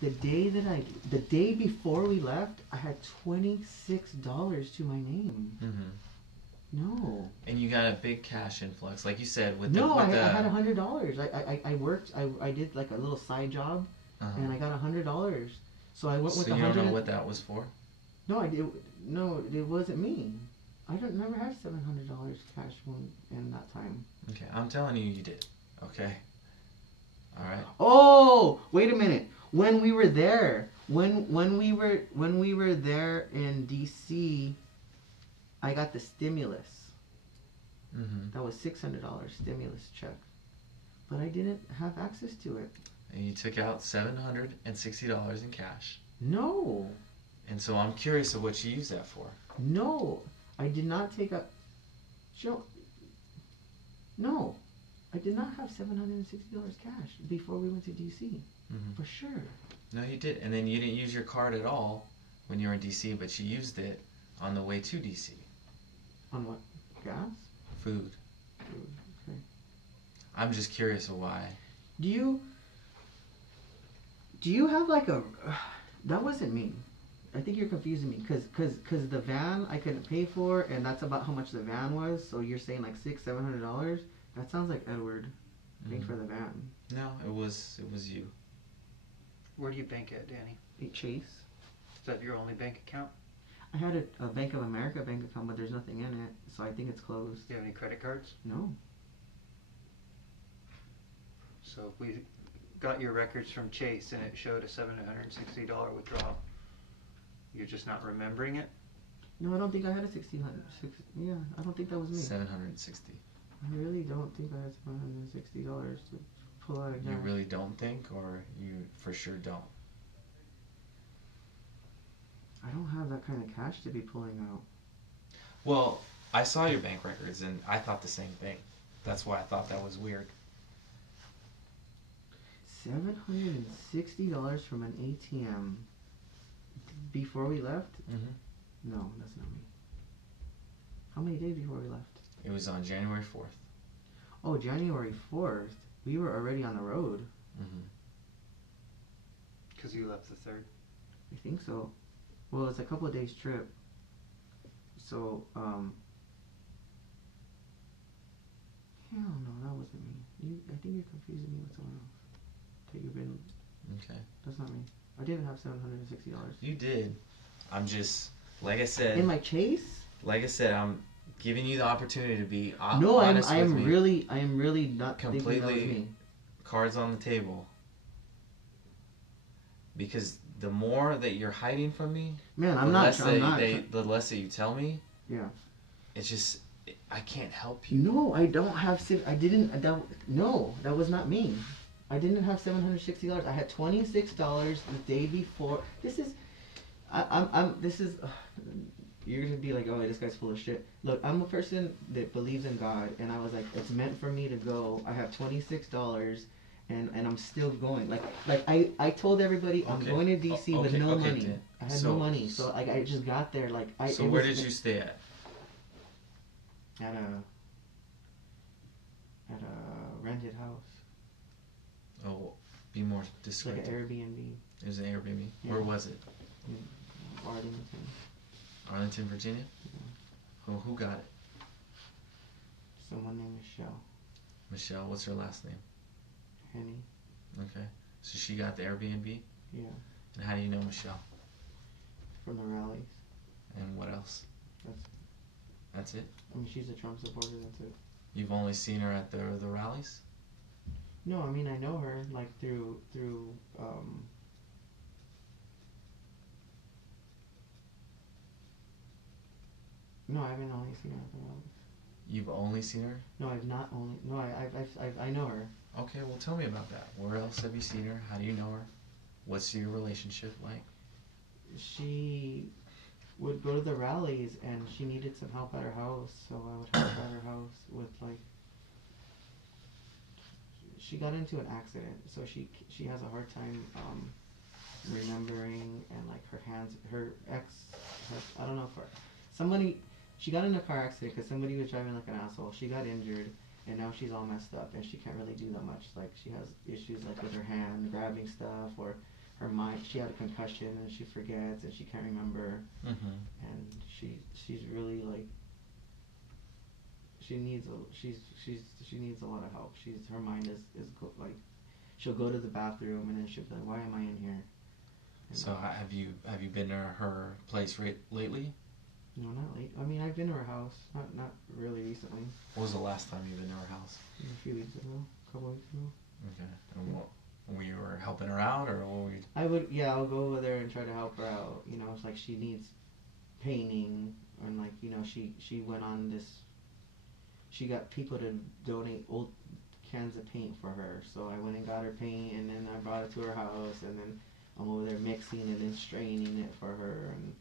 The day before we left, I had $26 to my name. Mm-hmm. No. And you got a big cash influx, like you said, with No, the. I had $100. I worked. I did like a little side job, and I got $100. So I went with So you don't know what that was for? No, I did. No, it wasn't me. I don't never had $700 cash in that time. Okay, I'm telling you, you did. Okay. All right. Oh, wait a minute. When we were there, when we were there in DC, I got the stimulus. Mm-hmm. That was $600 stimulus check, but I didn't have access to it. And you took out $760 in cash. No. And so I'm curious of what you used that for. No, I did not take up. Joe. No, I did not have $760 cash before we went to DC. Mm-hmm. For sure. No, you did. And then you didn't use your card at all when you were in DC, but you used it on the way to DC. On what? Gas? Food. Food. Okay. I'm just curious of why. Do you have like a? That wasn't me. I think you're confusing me because the van I couldn't pay for, and that's about how much the van was. So you're saying like $600-700? That sounds like Edward paying for the van. No, it was you. Where do you bank at, Danny? At Chase. Is that your only bank account? I had a Bank of America bank account, but there's nothing in it, so I think it's closed. Do you have any credit cards? No. So if we got your records from Chase and it showed a $760 withdrawal, you're just not remembering it? No, I don't think I had a 1600. Yeah, I don't think that was me. 760. I really don't think I had $760 to pull out of cash. You really don't think, or you for sure don't? I don't have that kind of cash to be pulling out. Well, I saw your bank records and I thought the same thing. That's why I thought that was weird. $760 from an ATM before we left? Mm-hmm. No, that's not me. How many days before we left? It was on January 4th. Oh, January 4th. We were already on the road. Mm-hmm. Because you left the 3rd? I think so. Well, it's a couple of days trip. So, hell no, that wasn't me. I think you're confusing me with someone else. That you've been. Okay. That's not me. I didn't have $760. You did. I'm just, like I said. In my Chase? Like I said, I'm giving you the opportunity to be no, honest with me. I am really not completely thinking that was me. Cards on the table. Because the more that you're hiding from me, man, the less that you tell me. Yeah. It's just I can't help you. No, I don't have. I didn't. No, that was not me. I didn't have $760. I had $26 the day before. This is. This is. You're gonna be like, oh, this guy's full of shit. Look, I'm a person that believes in God, and I was like, it's meant for me to go. I have $26. And I'm still going. Like I told everybody I'm going to DC with no money. I had no money, so I just got there. So where did you stay at? At a rented house. Oh, be more descriptive. Like an Airbnb. It was an Airbnb. Yeah. Where was it? In Arlington. Arlington, Virginia. Yeah. Who got it? Someone named Michelle. Michelle. What's her last name? Henny. Okay. So she got the Airbnb? Yeah. And how do you know Michelle? From the rallies. And what else? That's it? I mean, she's a Trump supporter, that's it. You've only seen her at the rallies? No, I mean, I know her, like, through No, I haven't only seen her at the rallies. You've only seen her? No, I've not only... No, I know her. Okay, well, tell me about that. Where else have you seen her? How do you know her? What's your relationship like? She would go to the rallies, and she needed some help at her house, so I would help her at her house with, like... She got into an accident, so she has a hard time remembering, and, like, her hands... I don't know if somebody... She got in a car accident because somebody was driving like an asshole. She got injured, and now she's all messed up, and she can't really do that much. Like, she has issues, like, with her hand, grabbing stuff, or her mind. She had a concussion and she forgets and she can't remember, and she's really like. She needs she needs a lot of help. Her mind like, she'll go to the bathroom and then she'll be like, why am I in here? And So have you been to her place lately? no, not late. I mean, I've been to her house, not really recently. What was the last time you've been to her house? A few weeks ago, a couple weeks ago. Okay. And what, were you helping her out, or what were you? I'll go over there and try to help her out. You know, it's like she needs painting, and like, you know, she went on this. She got people to donate old cans of paint for her, so I went and got her paint, and then I brought it to her house, and then I'm over there mixing and then straining it for her and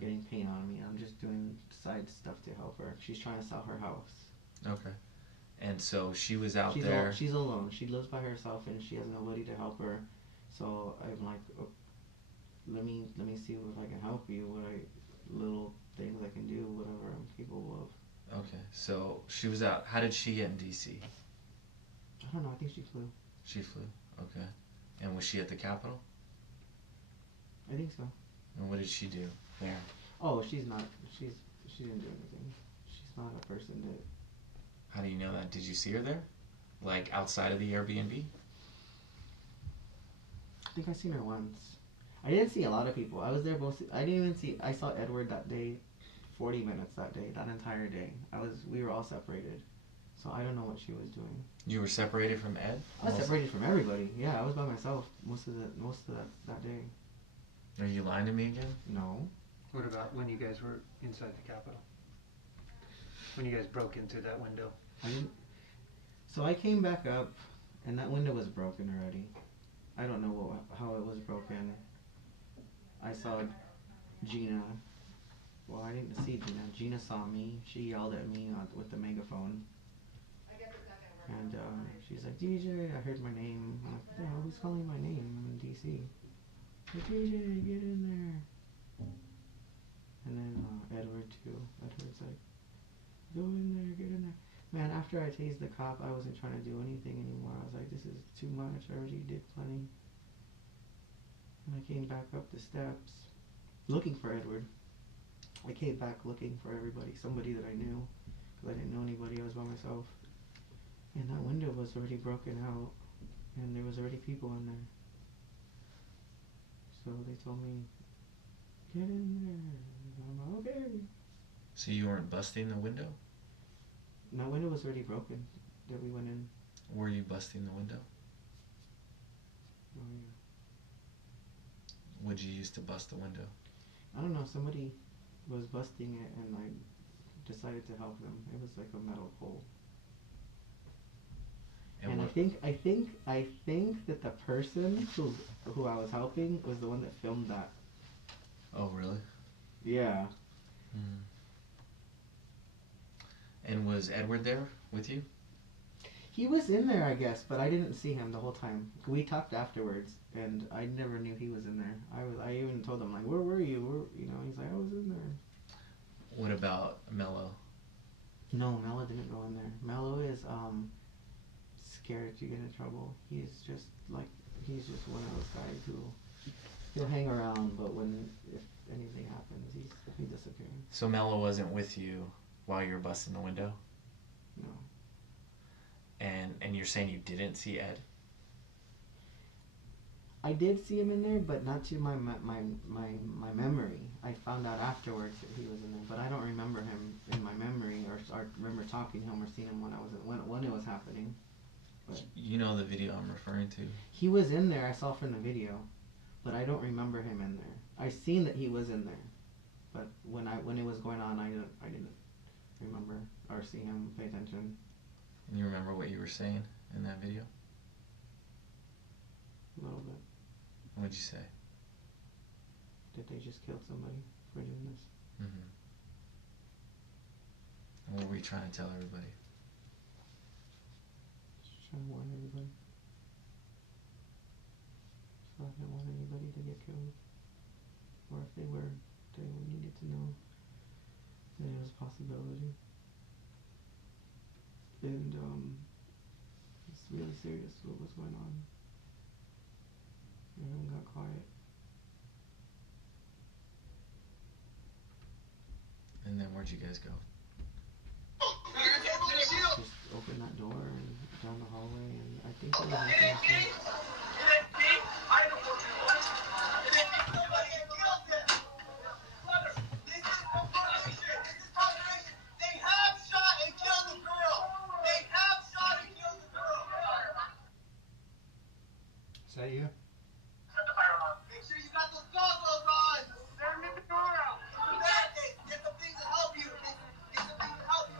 getting paint on me. I'm just doing side stuff to help her. She's trying to sell her house. Okay. And so she was out there. She's alone. She lives by herself and she has nobody to help her. So I'm like, oh, let me see if I can help you. Little things I can do, whatever I'm capable of. Okay. So she was out. How did she get in DC? I don't know. I think she flew. She flew. Okay. And was she at the Capitol? I think so. And what did she do there? Oh, she's not. She didn't do anything. She's not a person that. How do you know that? Did you see her there? Like outside of the Airbnb? I think I seen her once. I didn't see a lot of people. I was there mostly. I didn't even see. I saw Edward that day, 40 minutes that day, that entire day. We were all separated, so I don't know what she was doing. You were separated from Ed? I was separated from everybody. Yeah, I was by myself most of that day. Are you lying to me again? No. What about when you guys were inside the Capitol? When you guys broke into that window? I didn't. So I came back up, and that window was broken already. I don't know how it was broken. I saw Gina. Well, I didn't see Gina. Gina saw me. She yelled at me with the megaphone. And she's like, DJ, I heard my name. I'm like, what the hell? Who's calling my name? I'm in DC. Like, DJ, get in there. And then Edward too. Edward's like, go in there, get in there. Man, after I tased the cop, I wasn't trying to do anything anymore. I was like, this is too much. I already did plenty. And I came back up the steps, looking for Edward. I came back looking for everybody, somebody that I knew, because I didn't know anybody. I was by myself. And that window was already broken out, and there was already people in there. So they told me, get in there. And I'm like, okay. So you weren't busting the window? That window was already broken that we went in. Were you busting the window? Oh, yeah. What'd you use to bust the window? I don't know, somebody was busting it and I decided to help them. It was like a metal pole. And I think that the person who I was helping was the one that filmed that. Oh, really? Yeah. Hmm. And was Edward there with you? He was in there, I guess, but I didn't see him the whole time. We talked afterwards, and I never knew he was in there. I even told him, like, where were you? He's like, I was in there. What about Mello? No, Mello didn't go in there. Mello is scared to get in trouble. He's just one of those guys who he'll hang around, but if anything happens, he disappears. So Mello wasn't with you while you were busting the window? No. And you're saying you didn't see Ed? I did see him in there, but not to my memory. I found out afterwards that he was in there, but I don't remember him in my memory, or remember talking to him or seeing him when it was happening. But you know the video I'm referring to? He was in there. I saw from the video, but I don't remember him in there. I seen that he was in there, but when it was going on, I didn't remember or see him pay attention. And you remember what you were saying in that video? A little bit. What'd you say? Did they just kill somebody for doing this? Mm-hmm. And what were you trying to tell everybody? Just trying to warn everybody. So I didn't want anybody to get killed. Or if they were, they needed to know that it was a possibility. And it's really serious what was going on. Everyone got quiet. And then where'd you guys go? Just open that door and down the hallway, and I think there was nothing else there. Is that you? Make sure you got those goggles on. They're in the door out. Get the things that help you. Get the things that help you.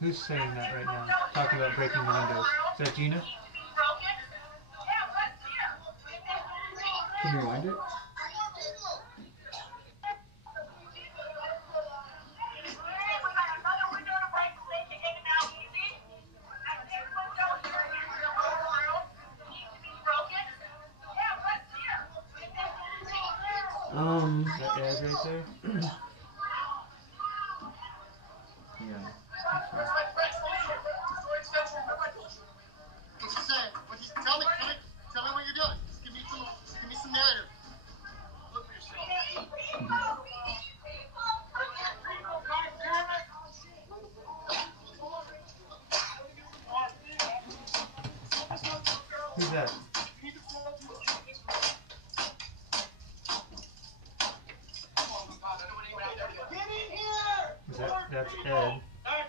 Who's saying that right now? Talking about breaking the windows. Is that Gina? Can you rewind it? That ad right there? Yeah. What's he saying? Tell me what you're doing. Just give me some narrative. Look for yourself. Who's that? Get in here! That's Ed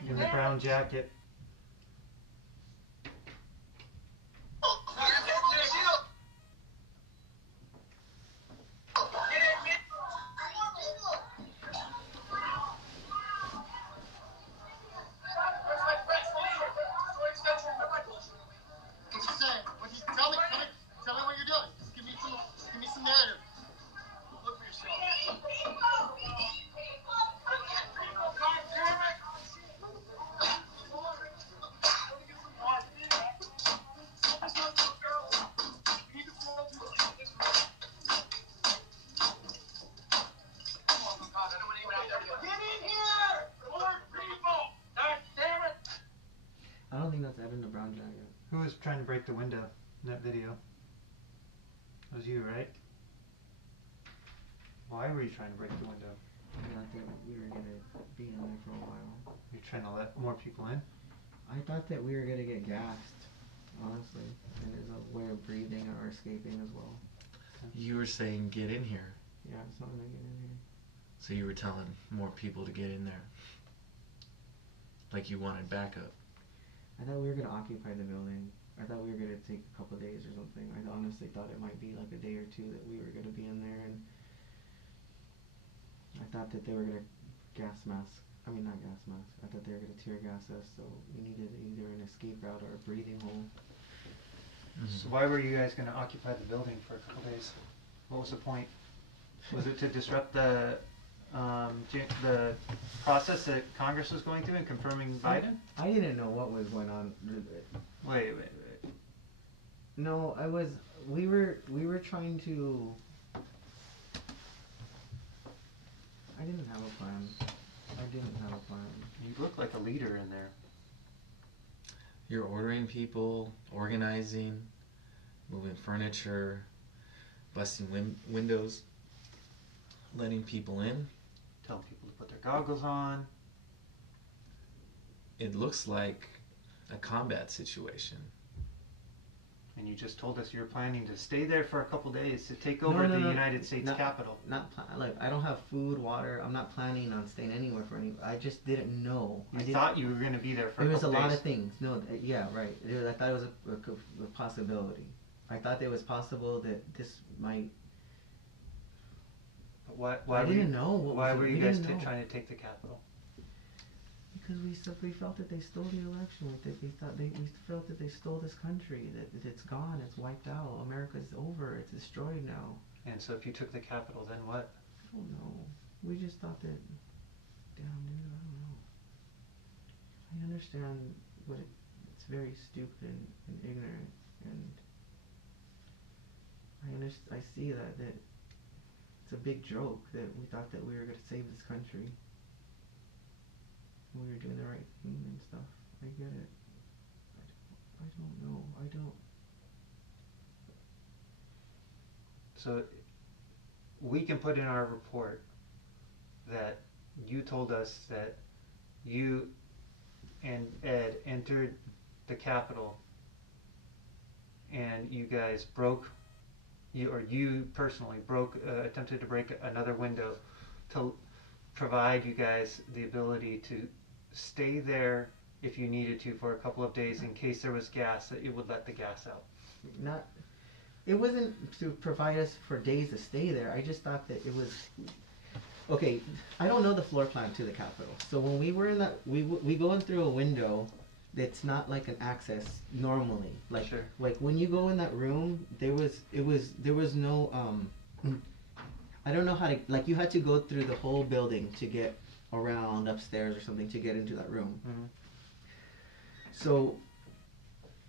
in the brown jacket. What's he saying? Tell me what you're doing. Just give me some narrative. Look for yourself. Get in here! More people! God damn it! I don't think that's Ed in the brown jacket. Who was trying to break the window in that video? It was you, right? Why were you trying to break the window? I thought that we were gonna be in there for a while. You're trying to let more people in? I thought that we were gonna get gassed, honestly. And there's a way of breathing or escaping as well. You were saying get in here. Yeah, it's not gonna get in here. So you were telling more people to get in there. Like you wanted backup. I thought we were gonna occupy the building. I thought we were gonna take a couple days or something. I honestly thought it might be like a day or two that we were gonna be in there, and I thought that they were gonna gas mask. I mean, not gas mask. I thought they were gonna tear gas us, so we needed either an escape route or a breathing hole. So why were you guys going to occupy the building for a couple days? What was the point? Was it to disrupt the process that Congress was going through in confirming Biden? I didn't know what was going on. Wait. No, we were trying to. I didn't have a plan. You look like a leader in there. You're ordering people, organizing, moving furniture, busting windows, letting people in. Telling people to put their goggles on. It looks like a combat situation. And you just told us you're planning to stay there for a couple days to take over the United States Capitol. Like, I don't have food, water. I'm not planning on staying anywhere for any. I just didn't know. I thought you were going to be there for a couple days. There was a lot of things. No, yeah, right. I thought it was a possibility. I thought it was possible that this might. But I didn't know. Why were you guys trying to take the Capitol? Because we simply felt that they stole the election. We felt that they stole this country. That it's gone. It's wiped out. America's over. It's destroyed now. And so if you took the Capitol, then what? I don't know. We just thought that. Damn, dude. I don't know. I understand what it's very stupid and ignorant, and I see that it's a big joke that we thought that we were going to save this country. we were doing the right thing and stuff. I get it. I don't know. I don't. So we can put in our report that you told us that you and Ed entered the Capitol and you guys you personally attempted to break another window to provide you guys the ability to stay there if you needed to for a couple of days in case there was gas, that it would let the gas out. Not. It wasn't to provide us for days to stay there. I just thought that it was. Okay, I don't know the floor plan to the Capitol. So when we were in that, we go in through a window that's not like an access normally. Like Sure. like when you go in that room, there was no I don't know how to, like, you had to go through the whole building to get around upstairs or something to get into that room. Mm-hmm. So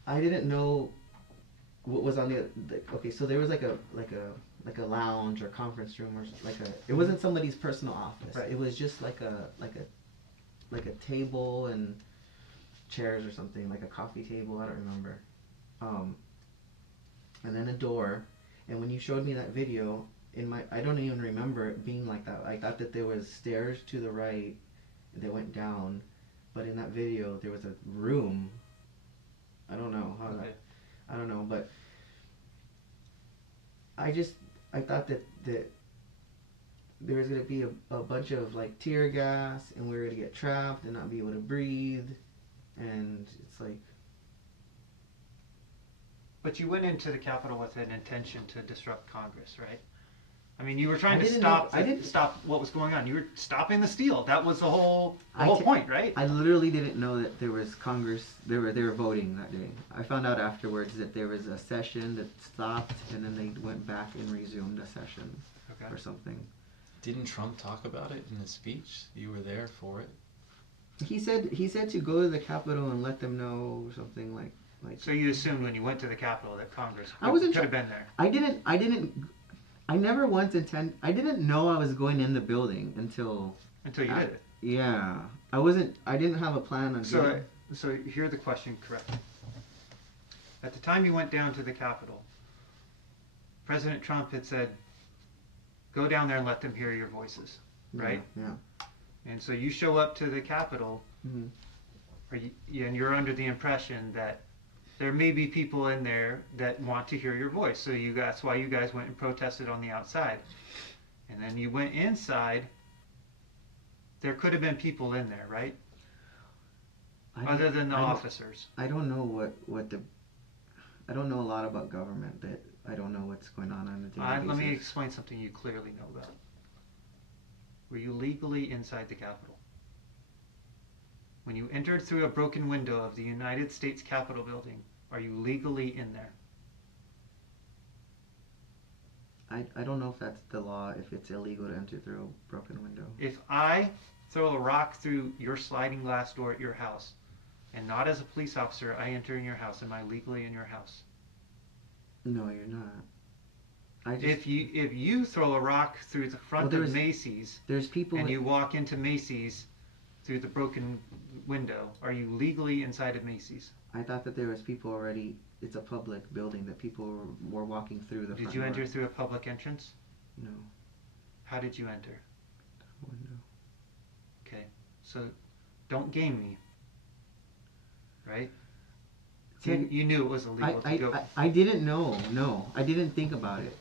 I didn't know what was on the okay, so there was like a lounge or conference room or it wasn't somebody's personal office. Right. It was just like a table and chairs or something, like a coffee table, I don't remember. And then a door, and when you showed me that video, I don't even remember it being like that. I thought that there was stairs to the right that went down, but in that video there was a room. I don't know how Okay. I don't know, but I thought that there was gonna be a bunch of like tear gas, and we were gonna get trapped and not be able to breathe, and it's like. But you went into the Capitol with an intention to disrupt Congress, right? I mean, you were trying I to didn't stop know- I didn't- stop what was going on. You were stopping the steal. That was the whole I point, right? I literally didn't know that there was Congress. They were voting that day. I found out afterwards that there was a session that stopped, and then they went back and resumed a session Okay. or something. Didn't Trump talk about it in his speech? You were there for it. He said to go to the Capitol and let them know or something like. So you assumed when you went to the Capitol that Congress I wasn't could have been there. I never once I didn't know I was going in the building until Until you did it. Yeah, I didn't have a plan on doing. So hear the question correctly. At the time you went down to the Capitol, President Trump had said, "Go down there and let them hear your voices," right? Yeah. And so you show up to the Capitol, Mhm. and you're under the impression that there may be people in there that want to hear your voice. So that's why you guys went and protested on the outside. And then you went inside. There could have been people in there, right? Other than the officers. I don't know I don't know a lot about government. That I don't know what's going on a daily basis. Let me explain something you clearly know about. Were you legally inside the Capitol? When you entered through a broken window of the United States Capitol building, are you legally in there? I don't know if that's the law, if it's illegal to enter through a broken window. If I throw a rock through your sliding glass door at your house, and not as a police officer, I enter in your house, am I legally in your house? No, you're not. If you throw a rock through the front of Macy's, there's people and you walk into Macy's through the broken window, are you legally inside of Macy's? I thought that there was people already. It's a public building that people were walking through the. Did you enter through a public entrance? No. How did you enter? Window. Okay, so don't game me. Right? You knew it was illegal to go. I didn't know. No, I didn't think about it.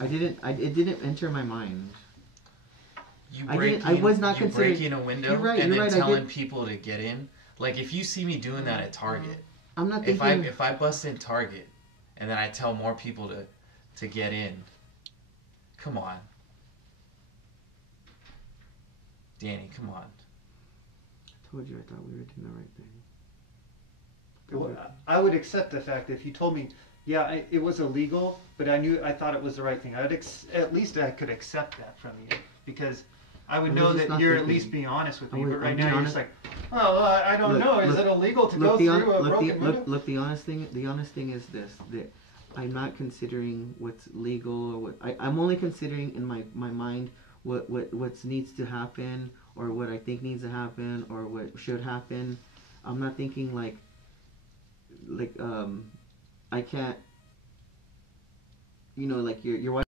It didn't enter my mind. I was not considering. You break in a window You're right, and you're then right, telling people to get in. Like if you see me doing that at Target, I'm not thinking. if I bust in Target, and then I tell more people to get in, come on, Danny, come on. I told you I thought we were doing the right thing. Well, I would accept the fact that if you told me, yeah, it was illegal, but I thought it was the right thing. At least I could accept that from you, because I would know that you're at least being honest with me. But right now you're just like, oh, I don't know. Is it illegal to go through a broken window? Look, the honest thing is this: that I'm not considering what's legal or what. I'm only considering in my mind what needs to happen, or what I think needs to happen or what should happen. I'm not thinking like I can't, like your wife